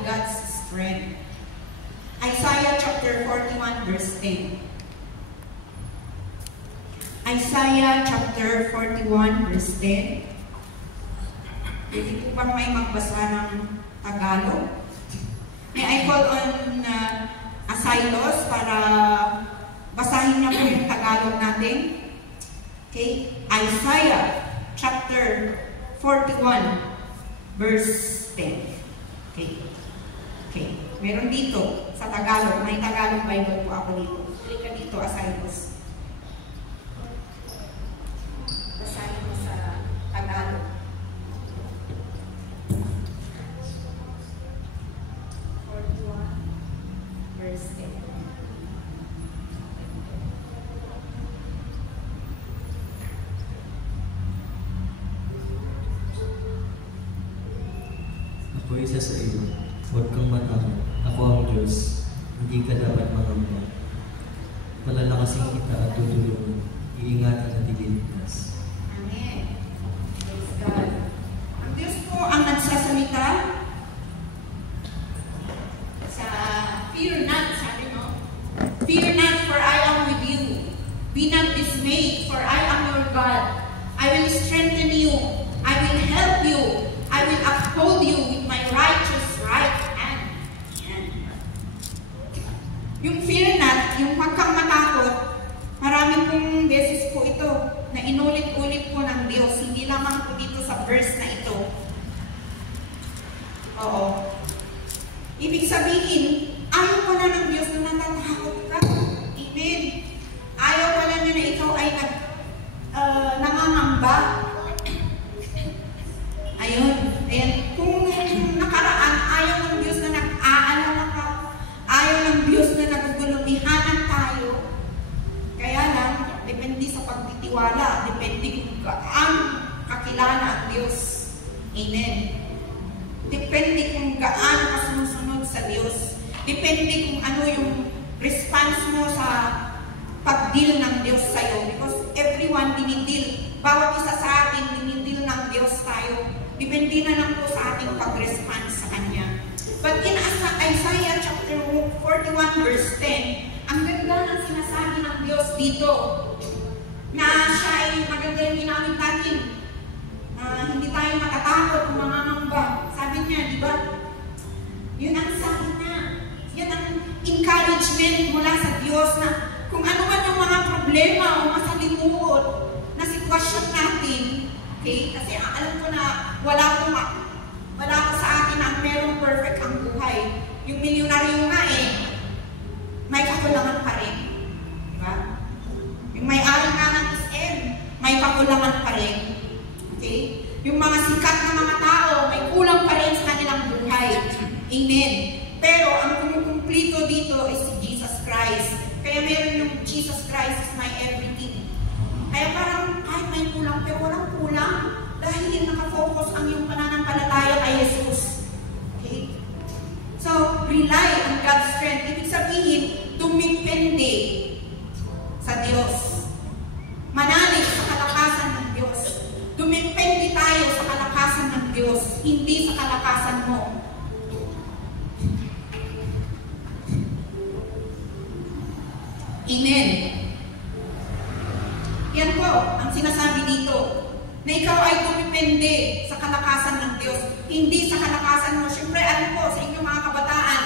ang God's strength. Isaiah chapter 41 verse 10. Isaiah chapter 41 verse 10. Pwede po bang may magbasa ng Tagalog? May I call on Asilos para basahin niya po yung Tagalog natin. Okay? Isaiah chapter 41 verse 10. Okay. Meron dito sa Tagalog. May Tagalog Bible po ako dito. Halika dito, Asilos. Basahin mo sa Tagalog. Verse 10. Ako isa sa iyo, huwag kang matakot. Ako ang Diyos, hindi ka dapat mangamba. Palalakasin kita at tutulungan, iingatan at iligtas. Amen. Praise God. Ang Diyos po ang nagsasalita sa fear not, sabi mo. Fear not, for I am with you. Be not dismayed, for I am your God. I will strengthen you. I will help you. I will uphold you with my righteous right hand. Yung fear not, yung huwag kang matakot, marami pong beses po ito na inulit-ulit po ng Diyos. Hindi lamang po dito sa verse na ito. Oo. Ibig sabihin, ayaw pala ng Diyos na natatakot ka. Amen. Ayaw pala niya na ikaw ay nangangamba. Ayun. Ayan. Kung nakaraan, ayaw ng Diyos na nag-aalala ka. Ayaw ng Diyos na nagugulumihanan tayo. Kaya lang, depende sa pagtitiwala. Depende kung gaano kakilala ang Diyos. Amen. Depende kung gaano ka sumusunod sa Diyos. Depende kung ano yung response mo sa pag-deal ng Diyos sa'yo. Because everyone dinidil. Bawat isa sa atin, dinidil ng Diyos tayo. Depende na lang po sa ating pag-response sa Kanya. But in Isaiah chapter 41 verse 10, ang ganda ng sinasabi ng Diyos dito, na siya ay maganda yung ginamit natin. Hindi tayo matatakot kung mangangamba. Sabi niya, di ba? Yun ang sabi niya. Yan ang encouragement mula sa Diyos na kung ano man yung mga problema o masalimuot na sitwasyon natin, okay? Kasi alam ko na wala ko sa atin ang merong perfect ang buhay. Yung milyonaryo nga may kakulangan pa rin. Diba? Yung may-ari nga ng SM, may kakulangan pa rin. Okay? Yung mga sikat na mga tao, may kulang pa rin sa kanilang buhay. Amen. Pero ang kumukumplito dito is si Jesus Christ. Kaya meron yung Jesus Christ is my everything. Kaya parang kahit may kulang, pero walang kulang. Dahil nakafocus ang iyong pananampalataya kay Jesus. Okay? So, rely on God's strength. Ibig sabihin, dumipende sa Diyos. Manalig sa kalakasan ng Diyos. Dumipende tayo sa kalakasan ng Diyos, hindi sa kalakasan mo. Amen. Yan po ang sinasabi dito. Na ikaw ay dumipende sa kalakasan ng Diyos, hindi sa kalakasan mo. Siyempre, alam po, sa inyong mga kabataan,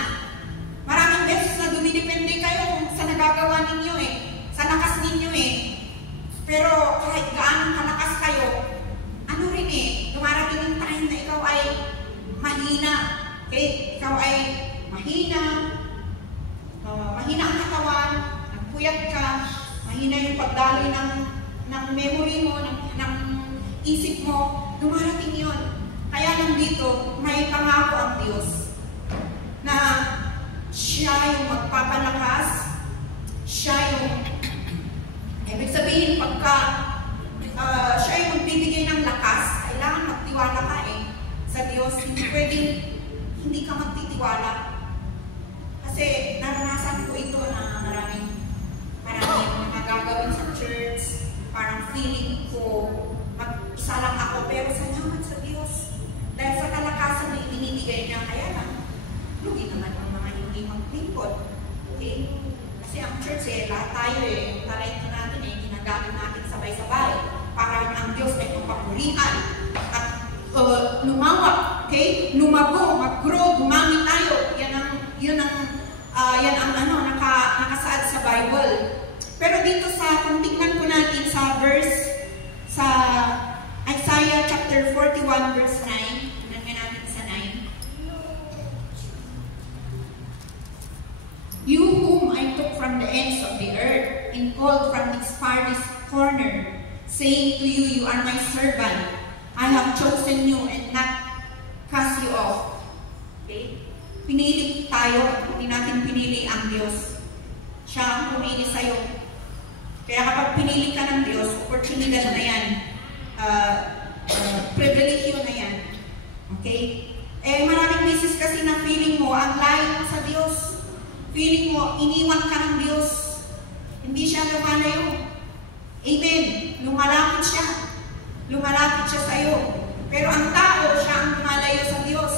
maraming beses na dumidepende kayo sa nagagawa ninyo sa lakas ninyo Pero kahit gaano kalakas kayo, ano rin dumarating yung time na ikaw ay mahina. Okay? Ikaw ay mahina, mahina ang katawan, nagpuyat ka, mahina yung pagdaloy ng memory mo, ng isip mo, dumarating yun. Kaya lang dito, may pangako ang Diyos na siya yung magpapalakas, siya yung, ibig sabihin, pagka siya yung magbibigay ng lakas, kailangan magtiwala ka sa Diyos. Hindi pwedeng hindi ka magtitiwala. Kasi naranasan ko ito na maraming nagagawin sa church, parang feeling ko, isa lang ako, pero salamat sa Diyos. Dahil sa kalakasan na ibinibigay niya, kaya lang, lumago, mag-grow, dumami tayo. Yan ang nakasaad sa Bible. Pero dito kung tingnan po natin sa Isaiah chapter 41 verse 9, tingnan nga natin sa 9. You whom I took from the ends of the earth and called from its farthest corner, saying to you, you are my servant. I have chosen you and not cast you off. Okay? Pinili tayo, hindi natin pinili ang Diyos. Siya ang pumili sa'yo. Kaya kapag pinili ka ng Diyos, opportunidad na yan, privilege na yan. Okay? Maraming beses kasi na feeling mo, ang layo sa Diyos. Feeling mo, iniwan ka ng Diyos. Hindi siya lumalayo. Amen. Lumalapit siya. Lumalapit siya sa'yo. Pero ang tao, siya ang lumalayo sa Diyos.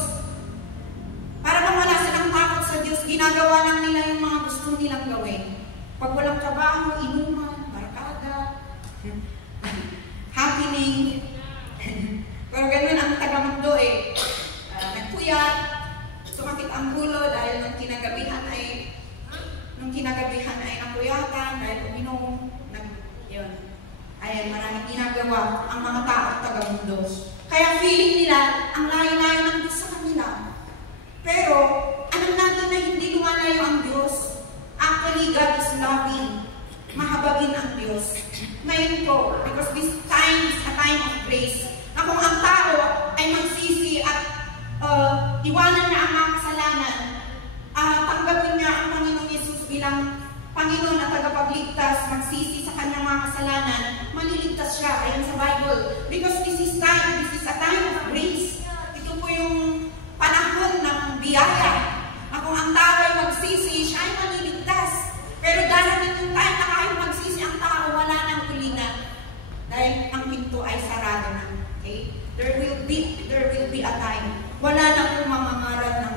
Para bang wala silang takot sa Diyos, ginagawa lang nila yung mga gusto nilang gawin. Pag walang trabaho, inuman, barkada, happening. Pero ganun ang taga-mundo nagpuyat, sumakit ang ulo dahil nung kinagabihan ay napuyatan dahil uminom. Yun. Ayan, maraming ginagawa ang mga tao taga-mundo. Kaya feeling nila, ang layo-layo ng Diyos sa kanila. Pero, alam natin na hindi lumalayo ang Diyos. Actually, God is loving. Mahabagin ang Diyos. Ngayon po, because this time is a time of grace, na kung ang tao ay magsisi at iwanan na ang mga kasalanan, tanggapin niya ang Panginoon Yesus bilang Panginoon at tagapagligtas, magsisi sa kanyang mga kasalanan, maliligtas siya. Ayan sa Bible. Because this is a time of grace. Ito po yung panahon ng biyaya. Na kung ang tao ay magsisi, siya ay maliligtas. Pero darating yung time na kahit magsisi ang tao, wala nang tulingan. Dahil ang pinto ay sarado na. Okay? There will be a time. Wala na pong mamangaral ng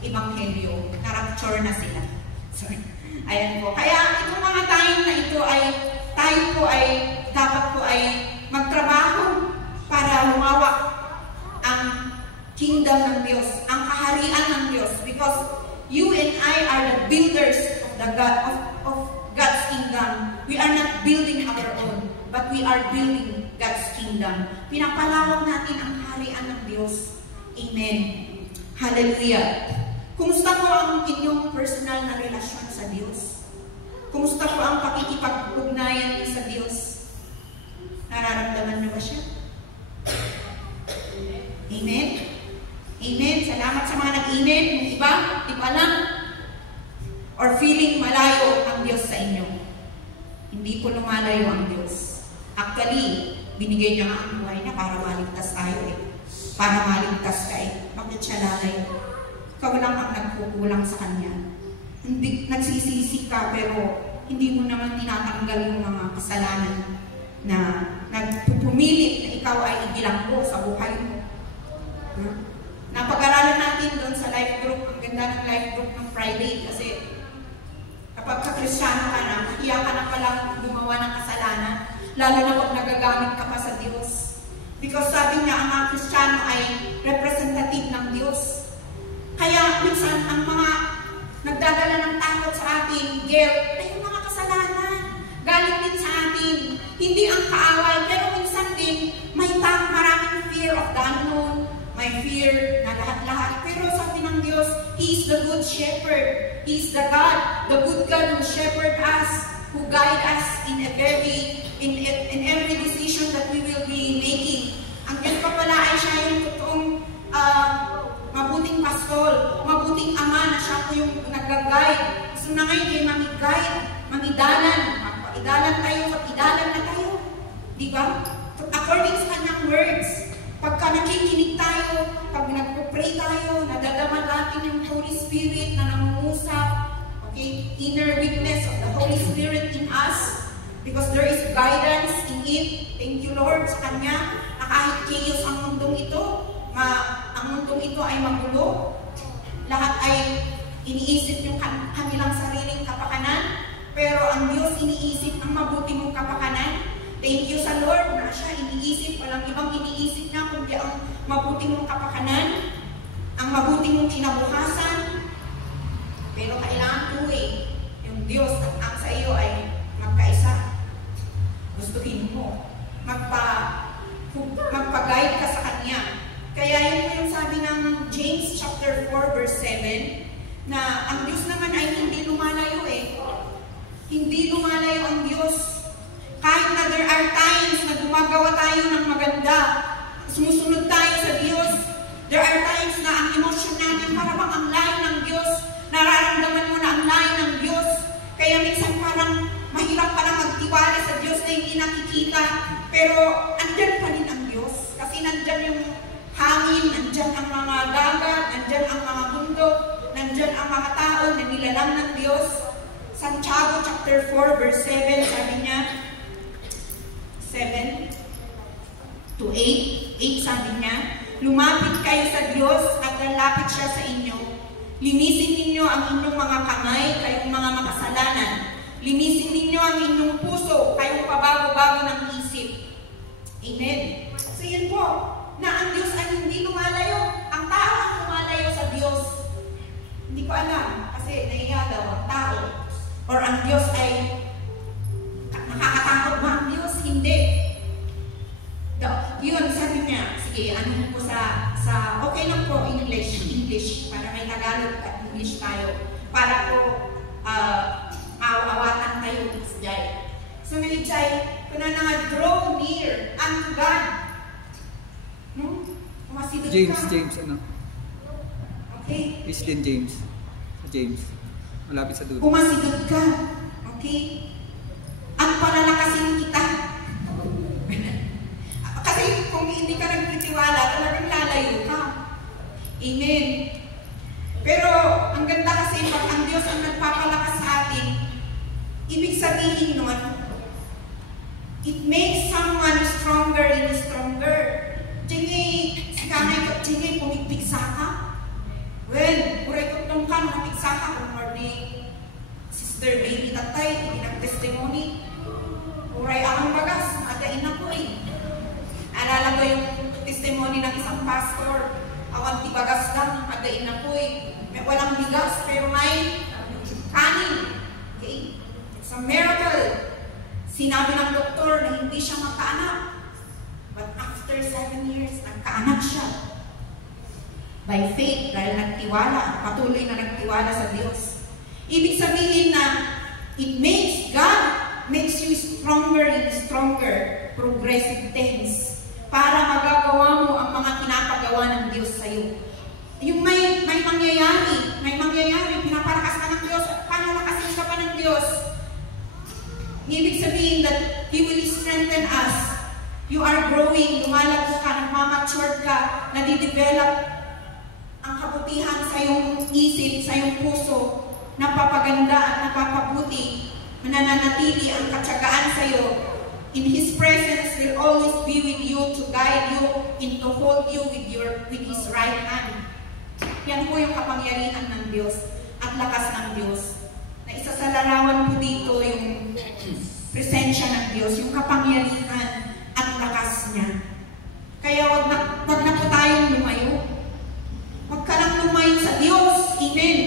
ebanghelyo. Na-rapture na sila. Sorry. Ayan po. Kaya itong mga time na ito ay tayo po ay dapat po ay magtrabaho para lumawak ang kingdom ng Diyos, ang kaharian ng Diyos. Because you and I are the builders of God's kingdom. We are not building our own, but we are building God's kingdom. Pinapalawak natin ang kaharian ng Diyos. Amen. Hallelujah. Kumusta po ang inyong personal na relasyon sa Diyos? Kumusta po ang pakikipag-ugnayan niyo sa Diyos? Nararamdaman niyo ba siya? Amen? Amen. Salamat sa mga nag-amen. Yung iba, di ba lang? Or feeling malayo ang Diyos sa inyo. Hindi po lumalayo ang Diyos. Actually, binigay niya nga ang buhay niya para maligtas tayo Para maligtas ka Bakit siya lalayo? Ikaw lang ang nagkukulang sa Kanya. Hindi, nagsisisi ka pero hindi mo naman tinatanggal yung mga kasalanan na nagpupumilit na ikaw ay ibilanggo sa buhay mo. Napag-aralan natin doon sa life group, ang ganda ng life group ng Friday kasi kapag ka-Kristyano ka na, nahiya ka na palang gumawa ng kasalanan, lalo na pag nagagamit ka pa sa Diyos. Because sabi niya, ang mga Kristyano ay representative ng Diyos. Kaya minsan, ang mga nagdadala ng takot sa atin, guilt, ay yung mga kasalanan. Galing din sa atin. Hindi ang kaaway, pero minsan din, may maraming fear of the unknown, may fear na lahat-lahat. Pero sabi ng Diyos, He is the good shepherd. He is the good God who shepherd us, who guide us in every decision that we will be making. Ang Diyos pa pala ay siya yung totoong mabuting pastol, mabuting ama na siya po yung nag-guide. Gusto na ngayon kayo mami-guide, mamidalan. Idalan tayo, idalan na tayo. Di ba? According sa kanyang words, pagka nakikinig tayo, pag nagpo-pray tayo, nadadama natin yung Holy Spirit na nangungusap, okay? Inner witness of the Holy Spirit in us, because there is guidance in it. Thank you, Lord, sa Kanya, na kahit chaos ang mundong ito, ang mundong ito ay magulo, lahat ay iniisip yung kanilang sariling kapakanan, pero ang Diyos iniisip ang mabuti mong kapakanan. Thank you sa Lord na siya iniisip, walang ibang iniisip na kundi ang mabuti mong kapakanan. mong kinabukasan. Pero kailangan tuwi yung Diyos at ang sa iyo ay magkaisa. Gustuhin mo. Magpa-guide ka sa Kanya. Kaya yun po yung sabi ng James chapter 4 verse 7 na ang Diyos naman ay hindi lumalayo eh. Hindi lumalayo ang Diyos. Kahit na there are times na gumagawa tayo ng maganda, sumusunod tayo sa Diyos, there are times na ang emosyon natin para bang ang layo ng Diyos, nararamdaman mo na ang layo ng Diyos. Kaya minsan parang mahirap pa lang magtiwala sa Diyos na hindi nakikita. Pero andyan pa rin ang Diyos. Kasi nandyan yung hangin, nandyan ang mga dagat, nandyan ang mga bundok, nandyan ang mga tao na nilalang ng Diyos. Santiago chapter 4 verse 7, sabi niya, 7 to 8 sabi niya, lumapit kayo sa Diyos at lalapit siya sa inyo. Linisin ninyo ang inyong mga kamay, kayong mga makasalanan. Linisin ninyo ang inyong puso, kayong pabago-bago ng isip. Amen. So yun po, na ang Diyos ay hindi lumalayo. Ang tao ang lumalayo sa Diyos. Hindi ko alam, kasi naiya daw ang tao. Or ang Diyos ay nakakatakot ba ang Diyos? Hindi. Yun, sabi niya, sige, ano po sa okay lang po, English, para may Tagalog at English tayo, para po awatan tayo sa Jai. So may Jai, kuna na nga, draw near unto God. No? Kumasidot ka. James, ano? Okay. Christian James. Malapit sa dulo. Kumasidot ka. Okay? At palalakasin kita. Kasi kung hindi ka nagtitiwala, talagang lalayo ka. Amen. Pero ang ganda kasi pag ang Diyos ang nagpapalakas sa atin, ibig sabihin nun, it makes someone stronger and stronger. Sige, pumipigsa ka. Well, uray ko itong ka, napigsa ka. Kung morning, Sister Baby Tatay, hindi nag-testimony. Uray akong bagas, adain ako eh. Alala ko yung testimony ng isang pastor. Awan tibagas lang, adain ako eh. May walang bigas, pero may kanin. Okay? It's a miracle. Sinabi ng doktor na hindi siya magkaanak. But after 7 years, nagkaanak siya. By faith, dahil nagtiwala, patuloy na nagtiwala sa Diyos. Ibig sabihin na God makes you stronger and stronger, progressive tense, para magagawa mo ang mga pinapagawa ng Diyos sa iyo. Yung may mangyayari, pinapalakas ka ng Diyos, panalakasin ka pa ng Diyos. Ibig sabihin that He will strengthen us. You are growing, lumalago ka, nagmamature ka, nadidevelop ang kabutihan sa iyong isip, sa iyong puso, napapaganda at napapabuti, mananatili ang katsagaan sa iyo. In His presence will always be with you to guide you and to hold you with His right hand. Yan po yung kapangyarihan ng Diyos at lakas ng Diyos. Na isa sa larawan po dito yung presensya ng Diyos, yung kapangyarihan at lakas niya. Kaya wag na po tayong lumayo. Wag ka lang lumayo sa Diyos. Amen.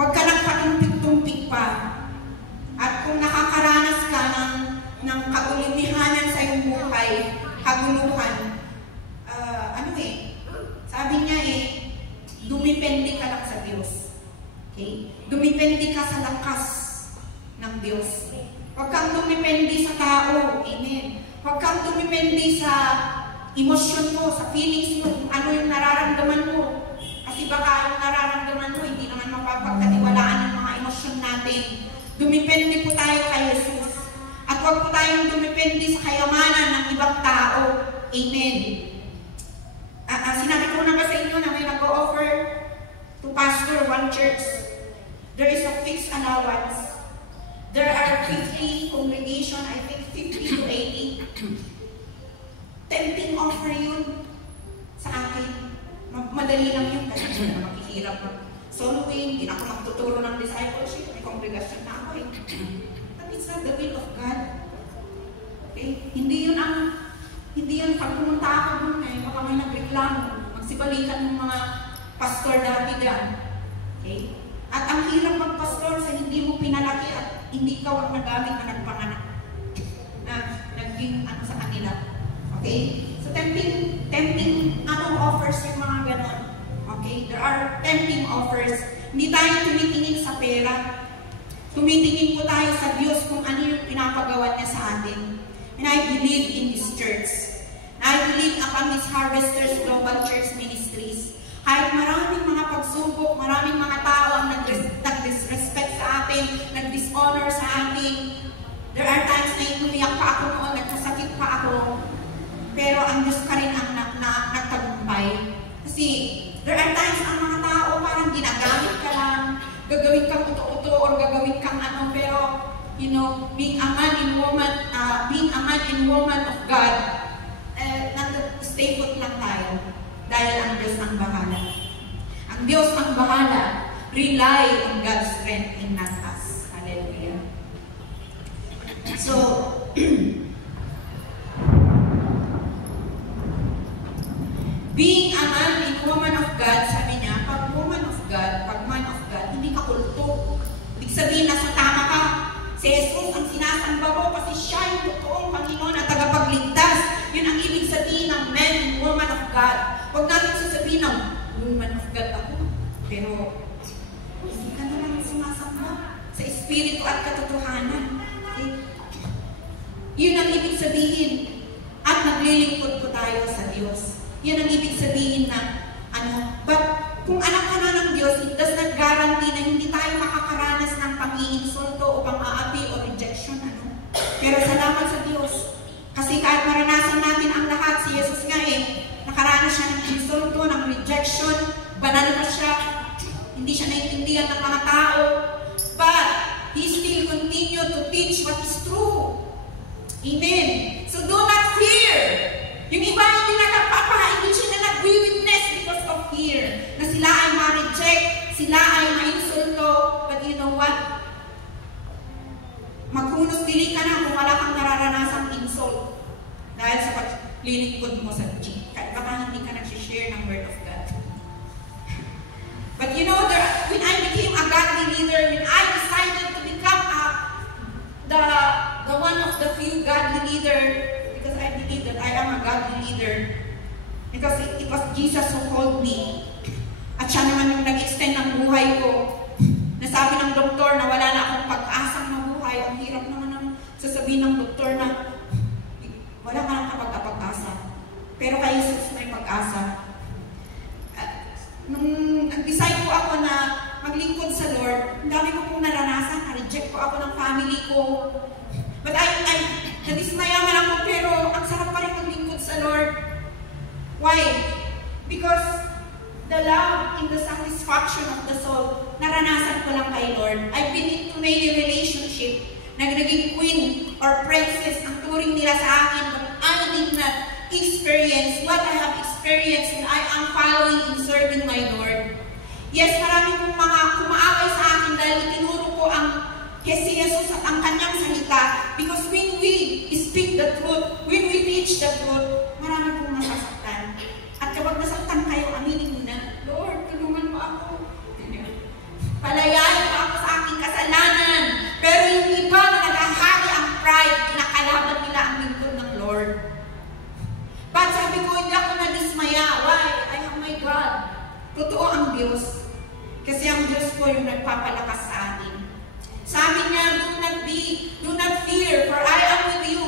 Wag ka lang patumpik-tumpik pa. At kung nakakaranas ka ng kaulimihanan sa iyong buhay, kaguluhan, sabi niya dumipende ka lang sa Diyos. Okay? Dumipende ka sa lakas ng Diyos. Huwag kang dumipende sa tao. Amen. Huwag kang dumipende sa emosyon mo, sa feelings mo, kung ano yung nararamdaman mo. Kasi baka yung nararamdaman mo, hindi naman mapapagkatiwalaan ng mga emosyon natin. Dumipende po tayo kay Jesus. At huwag po tayong dumipende sa kayamanan ng ibang tao. Amen. Sinabi ko na ba sa inyo na may nag-o-offer to pastor one church? There is a fixed allowance. There are 50 congregation, I think 50 to 80. Tempting offer yun sa akin. Madali lang yun kasi hindi na makihirap mag-soloing, hindi na ako magtuturo ng discipleship, may congregation na ako eh. But it's not the will of God. Okay? Hindi yun pag pumunta ako dun baka may nagreklamo, magsibalikan ng mga pastor dati dyan. Okay? At ang hirap magpastor sa hindi mo pinalaki at hindi ka ang nagamit na nagpanganak. Na naging ano sa kanila. Okay? So tempting offers yung mga ganon. Okay? There are tempting offers. Hindi tayo tumitingin sa pera. Tumitingin po tayo sa Diyos kung ano yung pinapagawa niya sa atin. And I believe in this church. I believe upon this Harvesters Global Church Ministries. Kahit maraming mga pagsubok, maraming mga tao ang nag-disrespect sa atin, nag-dishonor sa atin. There are times na inumiyak pa ako noon, nagkasakit pa ako. Pero ang Diyos ka rin ang nagtagumpay. Kasi there are times ang mga tao parang ginagamit ka lang, gagawin kang uto-uto or gagawin kang ano, pero you know, being a man and woman of God, stay put lang tayo. Dahil ang Diyos ang bahala. Ang Diyos ang bahala. Rely on God's strength and not us. Hallelujah. So, being a man and woman of God, sabi niya, pag woman of God, pag man of God, hindi ka kulto. Ibig sabihin, nasa tama ka. Si Jesus ang sinasamba mo kasi siya yung totoong Panginoon at tagapagligtas. Yun ang ibig sabihin ng man and woman of God. Huwag natin sasabihin ng woman of God ako. Pero, hindi ka na lang sumasamba sa espiritu at katotohanan. Okay? Yun ang ibig sabihin. At naglilingkod po tayo sa Diyos. Yun ang ibig sabihin na, but kung anak ka na ng Diyos, it does not guarantee na hindi tayo makakaranas ng pang-iinsulto o pang-aapi o rejection. Pero salamat sa Diyos. Kasi kahit maranasan natin ang lahat, si Jesus nga nakaranas siya ng insulto, ng rejection, banal na siya, hindi siya naiintindihan ng mga tao, but He still continue to teach what is true. Amen. So do not fear. Yung iba hindi hindi siya na nag-witness because of fear. Na sila ay ma-reject, sila ay ma-insulto, but you know what? Maghunos dili ka na kung wala kang nararanasang insult. Dahil sa paglilingkod mo sa G. Kahit baka hindi ka nag-share ng Word of God. But you know, when I became a godly leader, when I decided to become the one of the few godly leader, because I believe that I am a godly leader, because it was Jesus who called me. At siya naman yung nag-extend ng buhay ko. Nasabi ng doktor na wala na akong pag-asang mabuhay. Ang hirap naman ang sasabihin ng doktor na wala ka ng kapag-apag-asa. Pero kay Jesus may pag-asa. Nung nag-decide po ako na maglingkod sa Lord, ang dami ko pong naranasan. Na-reject ko ako ng family ko. But nadismaya man ako, pero ang sarap pa rin maglingkod sa Lord. Why? Because the love and the satisfaction of the soul, naranasan ko lang kay Lord. I've been into many relationship. Naging queen or princess ang turing nila sa akin, but I did not experience what I have experienced when I am following and serving my Lord. Yes, marami pong mga kumaaway sa akin dahil itinuro ko ang si Jesus at ang kanyang salita. Because when we speak the truth, when we teach the truth, marami pong nasasaktan. At kapag nasaktan kayo, aminin mo na, Lord, tulungan mo ako. Palayain mo ako sa aking kasalanan. Pero yung iba na naghahari ang pride, kinakalaban nila ang lingkod ng Lord. But sabi ko, hindi ako nadismaya. Why? I have my God. Totoo ang Diyos. Kasi ang Diyos po yung nagpapalakas sa atin. Sabi niya, do not fear, for I am with you.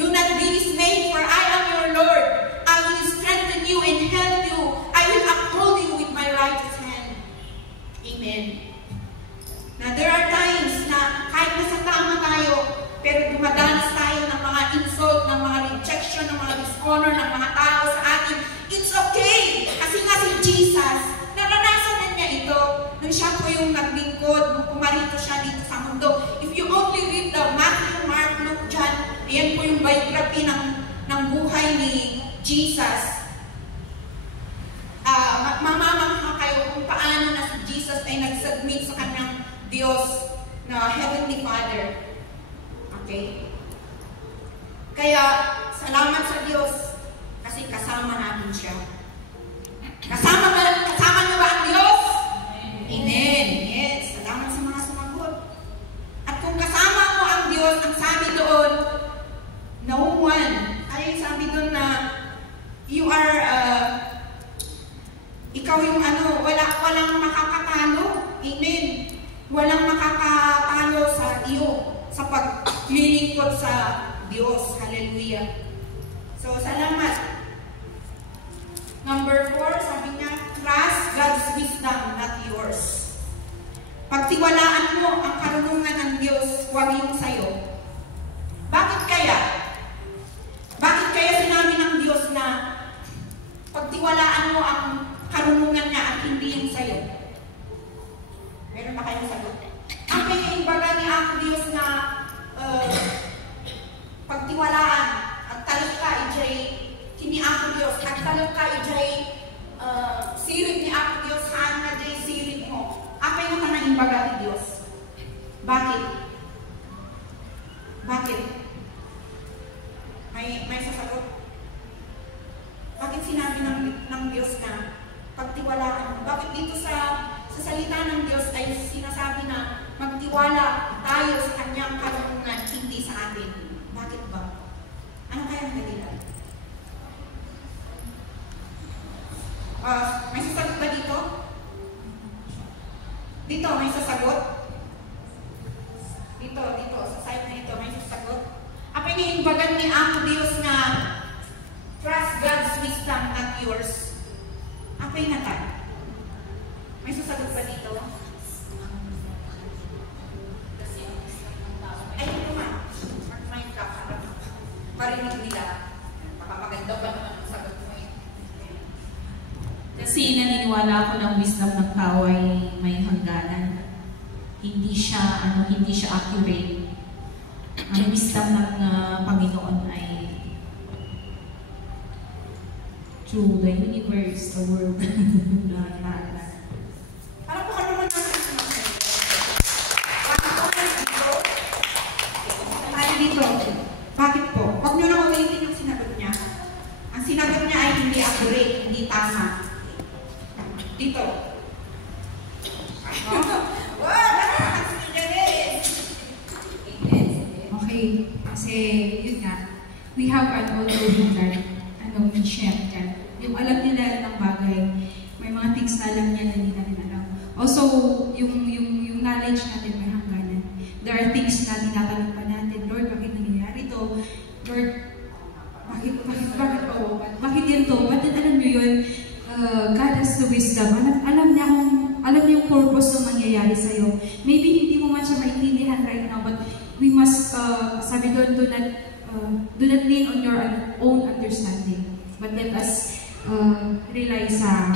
Do not be dismayed, for I am your Lord. I will strengthen you and help you. I will uphold you with my righteous hand. Amen. Now, there are times na kahit nasa tama tayo, pero dumadanas tayo ng mga insult, ng mga rejection, ng mga dishonor, ng mga tao sa atin. It's okay. Kasi nga si Jesus, naranasan na niya ito. Nung siya po yung naglingkod, nung pumarito siya dito sa mundo. If you only read the Matthew, Mark, Luke, John, ayan po yung biography ng buhay ni Jesus. Mamamangha kayo kung paano na si Jesus ay nag-submit sa kanyang Diyos na Heavenly Father. Okay? Kaya, salamat sa Diyos kasi kasama natin siya. Kasama niyo ba ang walang makakatalo. Amen. Walang makakatalo sa iyo sa paglilingkod sa Diyos. Hallelujah. So, salamat. Number 4, sabi niya, trust God's wisdom, not yours. Pagtiwalaan mo ang karunungan ng Diyos, huwag yung sayo. Bakit kaya? Bakit kaya sinabi ng Diyos na pagtiwalaan mo ang karunungan niya at hindi yung sayo? Meron ba kayong sagot? Ang pinaimbaga ni ang Diyos na pagtiwalaan at talok ka, ijay, hindi ako Diyos, at talok ka, ijay, sirig ni ako Diyos, haan na jay sirig mo. Apa yung panaimbaga ni Diyos? Bakit? Bakit? May sasagot? Bakit sinabi ng Diyos na pagtiwalaan mo? Bakit dito sa salita ng Diyos ay sinasabi na magtiwala tayo sa kanyang karunungan, hindi sa atin? Bakit ba? Ano kaya ang dahilan? May sasagot ba dito? Dito, may sasagot? Dito, sa side na ito, may sasagot? Apa iniimbagan ni ang Diyos na trust God's wisdom, not yours? Apa yung natan? May sasagot ba dito? Ay, ito ma. Mag-mind ka para marinig nila. Baka maganda ba naman ang sagot mo yun? Kasi naniniwala ako ng wisdom ng tao ay may hangganan. Hindi siya accurate. Ang wisdom ng Panginoon ay through the universe, the world, lahat. Alam ko naman natin sinasabi. Ano dito? Bakit po? Huwag nyo na ulitin yung sinagot niya. Ang sinagot niya ay hindi accurate, hindi tama. Dito. Okay, kasi yun nga, we have an all-knowing God, an omniscient God. Yung alam nila ng bagay, may mga things na alam niya na hindi natin alam. Also, yung knowledge natin may hangganan. There are things na tinatanong pa natin, Lord, bakit nangyayari to? Lord, bakit yan to? But then, alam niyo yun, God has the wisdom. Alam niya yung purpose ng mangyayari sa'yo. Maybe hindi mo man siya maintindihan right now, but we must, sabi doon, do not lean on your own understanding. But let us rely sa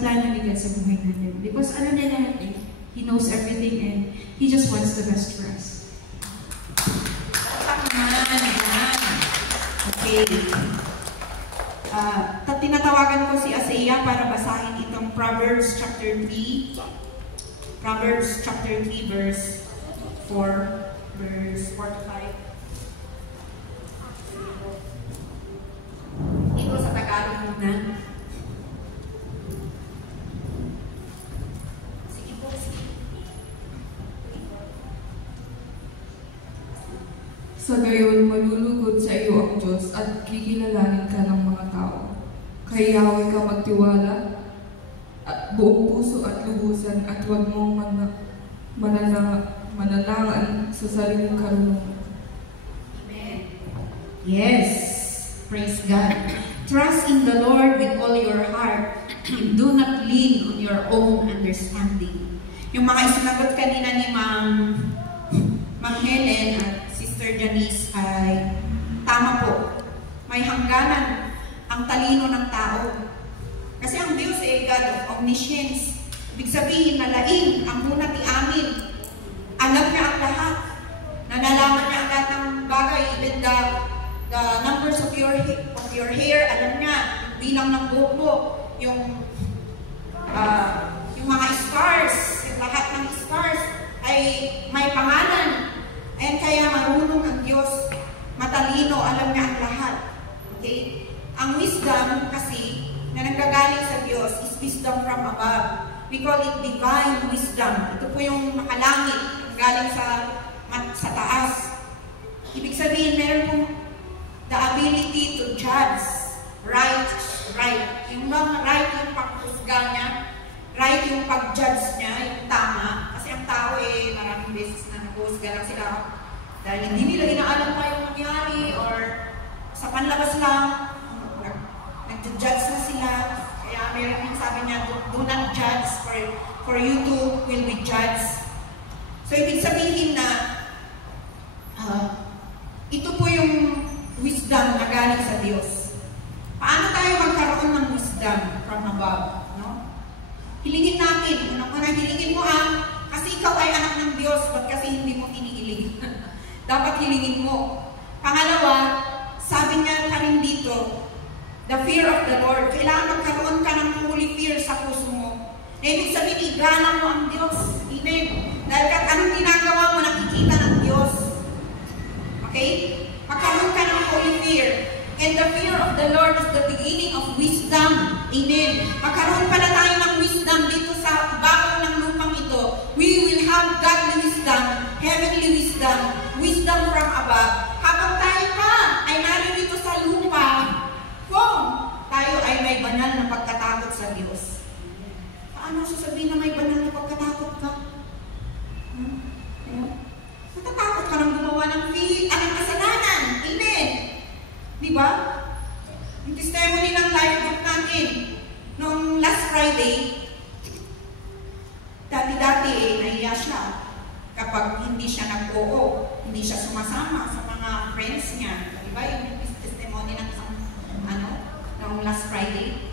plano ni God sa buhay natin. Because alam niya lahat eh. He knows everything and He just wants the best for us. Okay. Tinatawagan ko si Asaya para basahin itong Proverbs chapter 3. Proverbs chapter 3 verse 4. Verse 4 to 5. Ito sa Tagalog muna. Sige po, sige. Sa gayon, malulugod sa iyo ang Diyos at kikilalanin ka ng mga tao. Kay Yahweh ka magtiwala, at buong puso at lubusan, at huwag mong manalangan sa sariling karunungan. Amen. Yes. Praise God. Trust in the Lord with all your heart and do not lean on your own understanding. Yung mga isinagot kanina ni Ma'am Helen at Sister Janice ay tama po. May hangganan ang talino ng tao. Kasi ang Diyos ay God of omniscience. Ibig sabihin na laing ang muna ti amin. Alam niya ang lahat. Nalalaman niya ang lahat ng bagay. Even the numbers of your hair, alam niya. Yung bilang ng buhok mo. Yung mga stars, yung lahat ng stars ay may pangalan. And kaya marunong ang Diyos. Matalino, alam niya ang lahat. Okay? Ang wisdom kasi na nanggagaling sa Diyos is wisdom from above. We call it divine wisdom. Ito po yung makalangit, galing sa taas. Ibig sabihin, meron pong the ability to judge right. Yung bang right yung paghusga niya, right yung pag-judge niya, yung tama. Kasi ang tao maraming beses na nag-husga lang sila dahil hindi nila inaalam pa yung nangyari or sa panlabas lang, nag-judge na sila. Kaya meron yung sabi niya, do not judge for you too will be judged. So, ibig sabihin na ito po yung wisdom na galing sa Diyos. Paano tayo magkaroon ng wisdom from above? No? Hilingin natin. Unang-una, hilingin mo kasi ikaw ay anak ng Diyos, ba't kasi hindi mo iniiling? Dapat hilingin mo. Pangalawa, sabi niya pa rin dito, the fear of the Lord. Kailangan magkaroon ka ng holy fear sa puso mo. Ibig sabihin, igala mo ang Diyos. Amen. Dahil kahit anong ginagawa mo, nakikita ng Diyos. Okay? Magkaroon ka ng holy fear. And the fear of the Lord is the beginning of wisdom. Amen. Magkaroon pala tayo ng wisdom dito sa bakal ng lupang ito. We will have godly wisdom, heavenly wisdom, wisdom from above. Habang tayo pa ay narito sa lupa, kung tayo ay may banal na pagkatakot sa Diyos. Paano sasabihin na may banal na pagkatakot ka? Natatakot ka nang gumawa ng kasalanan. Amen. Diba? Yung testimony ng life group natin, noong last Friday, dati-dati nahiya siya kapag hindi siya nag-oo, hindi siya sumasama sa mga friends niya. Diba? Yung testimony ng isang, noong last Friday.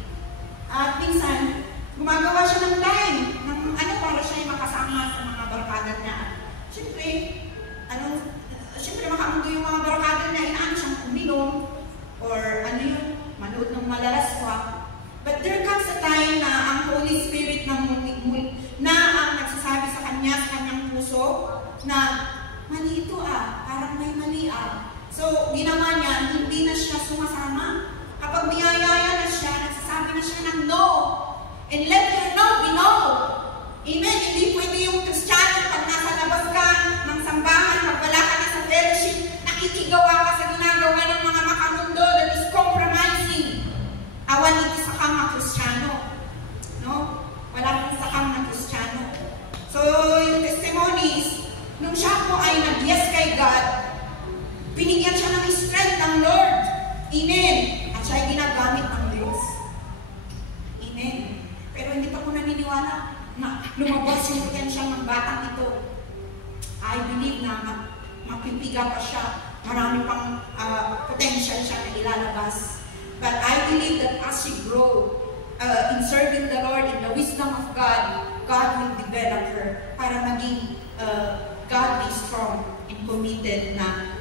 At minsan, gumagawa siya ng time, para siya makasama sa mga barkada niya. Siyempre, makamundo yung mga barkada niya, inaano siyang uminom, or manood ng malalaswa. But there comes a time na ang Holy Spirit na ang nagsasabi sa kanyang puso, na mali ito parang may mali So, ginawa niya, hindi na siya sumasama. Kapag niyayaya na siya, nagsasabi na siya ng no. And let your no be no. Amen. Hindi pwede yung Kristiyano pag nasa labas ka ng sambahan, pag wala ka na sa fellowship, nakikigawa ka sa ginagawa ng mga makamundo that is compromising. Awan ito sa kang na Kristiyano. No? Wala kang sa kang na Kristiyano. So, yung testimonies, nung siya po ay nag-yes kay God, binigyan siya ng strength ng Lord. Amen. At siya ay ginagamit ng Diyos. Amen. Pero hindi pa ko naniniwala na lumabas yung potential ng batang ito. I believe na mapipiga pa siya. Marami pang potential siya na ilalabas. But I believe that as she grow in serving the Lord in the wisdom of God, God will develop her para maging godly, strong, and committed na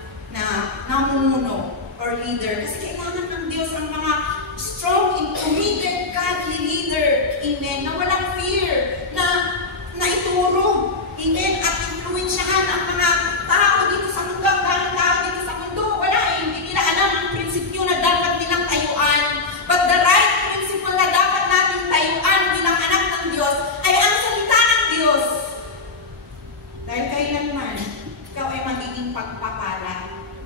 namumuno or leader. Kasi kailangan ng Diyos ang mga strong and committed godly leader. Amen. Na walang fear. Na ituro. Amen. At influensyahan ang mga tao dito sa mundo. Ang daming tao dito sa mundo. Wala hindi nila alam ang prinsipyo na dapat nilang tayuan. But the right principle na dapat natin tayuan bilang anak ng Diyos ay ang salita ng Diyos. Dahil kailanman, ikaw ay magiging pagpapala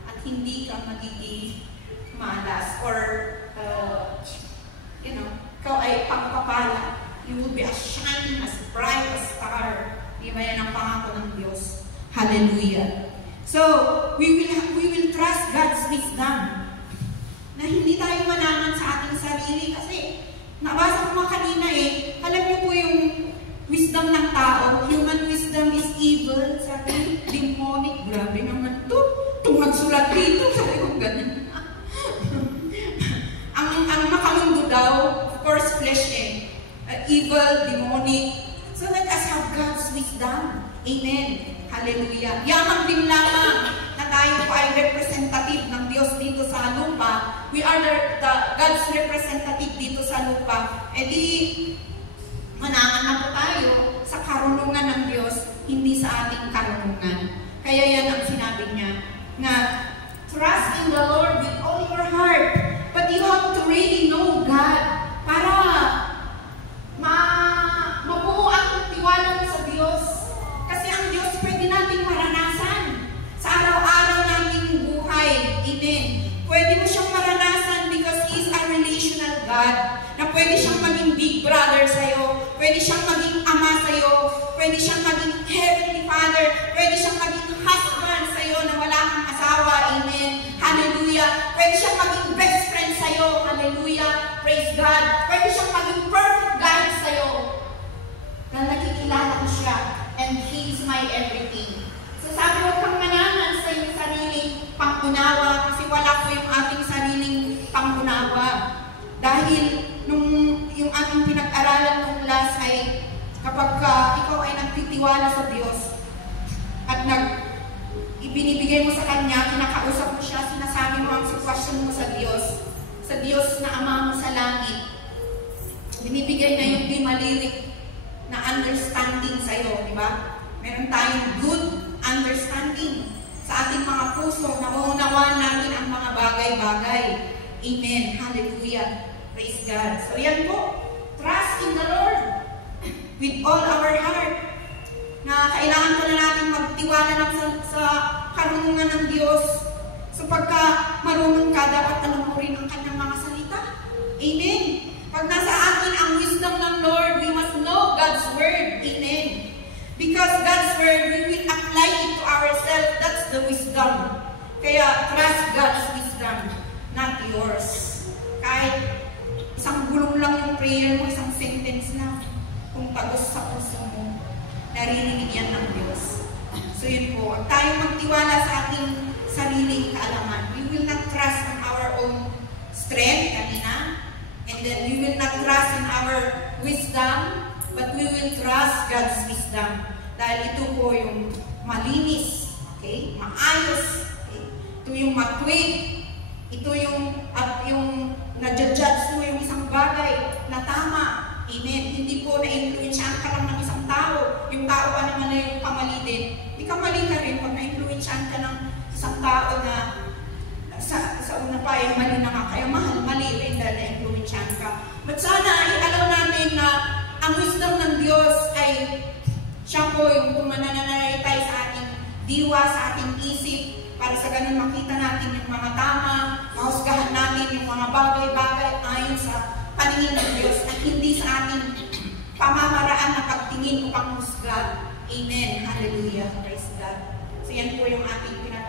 at hindi ka magiging malas or ikaw ay pagpapala. You will be as shining, as bright as star. Di ba yan ang pangako ng Diyos? Hallelujah. So, we will trust God's wisdom. Na hindi tayo manaman sa ating sarili. Kasi, nabasa ko kanina alam niyo po yung wisdom ng tao. Human wisdom is evil. Sabi, demonic. Grabe naman ito. Itong magsulat dito. Sabi ko ganun. ang makamundo daw, of course, flesh evil, demonic. So let us have God's wisdom. Amen. Hallelujah. Yamang din lamang na tayo po ay representative ng Diyos dito sa lupa. We are the God's representative dito sa lupa. E di, manangan na po tayo sa karunungan ng Diyos, hindi sa ating karunungan. Kaya yan ang sinabi niya, na trust in the Lord with all your heart. But you have to really know God para mabuo ang tiwala mo sa Diyos. Kasi ang Diyos pwede nating maranasan sa araw-araw nating buhay. Amen. Pwede mo siyang maranasan because He is a relational God. Na pwede siyang maging big brother sa'yo. Pwede Pwede siyang maging ama sa'yo. Pwede siyang maging Heavenly Father. Pwede siyang maging husband sa'yo na wala kang asawa. Amen. Hallelujah. Pwede siyang maging best friend sa'yo. Hallelujah. Praise God. Pwede siyang maging perfect guide sa'yo. Dahil nakikilala ko siya. And He is my everything. So sabi, huwag kang mananan sa iyong sariling pangunawa kasi wala po yung ating sariling pangunawa. Dahil yung ating pinag-aralan nung last ay kapag ikaw ay nagtitiwala sa Diyos at ibinibigay mo sa Kanya, kinakausap mo siya, sinasabi mo ang sitwasyon mo sa Diyos na Ama mo sa langit. Binibigay na yung dimalirik na understanding sa'yo, di ba? Meron tayong good understanding sa ating mga puso, nauunawaan natin ang mga bagay-bagay. Amen. Hallelujah. Praise God. So yan po, trust in the Lord with all our heart. Na kailangan pa na natin magtiwala lang sa karunungan ng Diyos. So pagka marunong ka, dapat alam mo rin ang Kanyang mga salita. Amen. Pag nasa atin ang wisdom ng Lord, we must know God's Word. Amen. Because God's Word, we will apply it to ourselves. That's the wisdom. Kaya trust God's wisdom, not yours. Kahit isang gulong lang yung prayer mo, isang sentence na, kung tagos sa puso mo, naririnig yan ng Diyos. So yun po, huwag tayong magtiwala sa ating sariling kaalaman. We will not trust in our own strength, kanina, and then we will not trust in our wisdom, but we will trust God's wisdom. Dahil ito po yung malinis, okay? Maayos, okay? Ito yung matwid, ito yung na-judge mo yung isang bagay na tama. Amen. Hindi po na-influensyahan ka lang ng isang tao. Yung tao pa naman na yung pamali din. Di ka mali ka rin pag na-influensyahan ka ng isang tao na sa una pa ay mali na nga. Kaya mali rin dahil na-influensyahan ka. But sana i-allow natin na ang wisdom ng Diyos ay siya po yung tumanananaritay sa ating diwa, sa ating isip, para sa ganun makita natin yung mga tama, mahusgahan natin yung mga bagay-bagay ayon sa paningin ng Diyos at hindi sa ating pamamaraan na pagtingin o panghusga. Amen. Hallelujah. Praise God. So yan po yung ating pinag